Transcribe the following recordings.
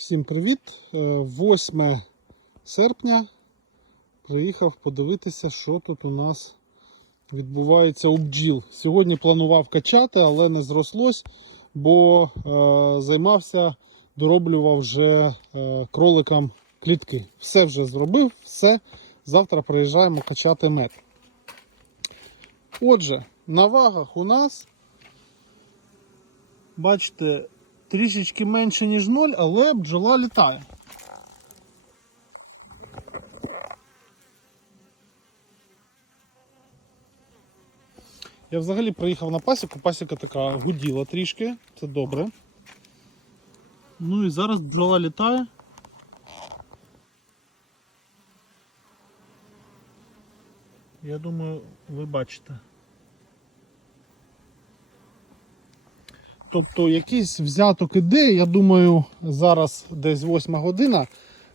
Всім привіт! Е, 8 серпня приїхав подивитися, що тут у нас відбувається у бджіл. Сьогодні планував качати, але не зрослось, бо е, займався, дороблював вже е, кроликам клітки. Все вже зробив, все. Завтра приїжджаємо качати мед. Отже, на вагах у нас, бачите, трішечки менше, ніж ноль, але бджола літає. Я взагалі приїхав на пасіку, пасіка така гуділа трішки, це добре. Ну і зараз бджола літає. Я думаю, ви бачите. Тобто якийсь взяток іде, я думаю, зараз десь 8 година.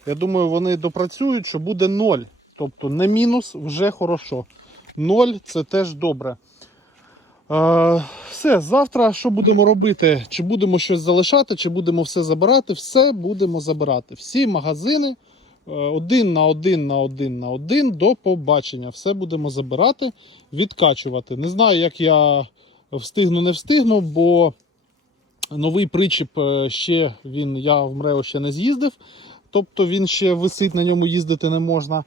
Я думаю, вони допрацюють, що буде 0. Тобто не мінус, вже хорошо. 0 це теж добре. Е, все, завтра що будемо робити? Чи будемо щось залишати, чи будемо все забирати? Все будемо забирати. Всі магазини е, один на один на один на один до побачення. Все будемо забирати, відкачувати. Не знаю, як я встигну, не встигну, бо новий причіп е, ще він, я в МРЕО ще не з'їздив, тобто він ще висить, на ньому їздити не можна.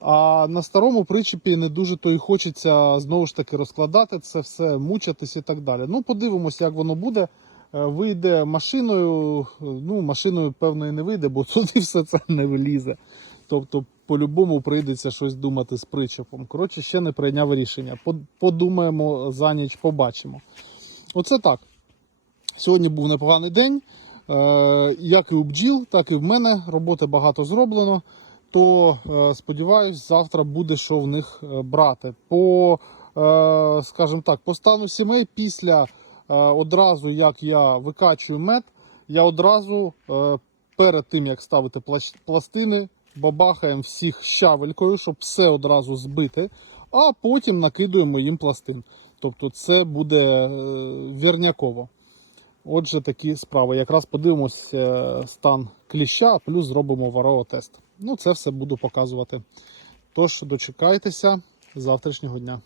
А на старому причепі не дуже то і хочеться знову ж таки розкладати це все, мучатись і так далі. Ну, подивимося, як воно буде. Е, Вийде машиною. Ну, машиною, певно, і не вийде, бо туди все це не вилізе. Тобто, по-любому прийдеться щось думати з причепом. Коротше, ще не прийняв рішення. Подумаємо за ніч, побачимо. Оце так. Сьогодні був непоганий день. Е, Як і у бджіл, так і в мене. Роботи багато зроблено. То е, сподіваюсь, завтра буде що в них е, брати. По, скажімо так, по стану сімей після одразу, як я викачую мед, я одразу перед тим як ставити пластини, бабахаємо всіх щавелькою, щоб все одразу збити, а потім накидуємо їм пластин. Тобто це буде вірняково. Отже, такі справи. Якраз подивимось е, стан кліща, плюс зробимо варовий тест. Ну, це все буду показувати. Тож, дочекайтеся завтрашнього дня.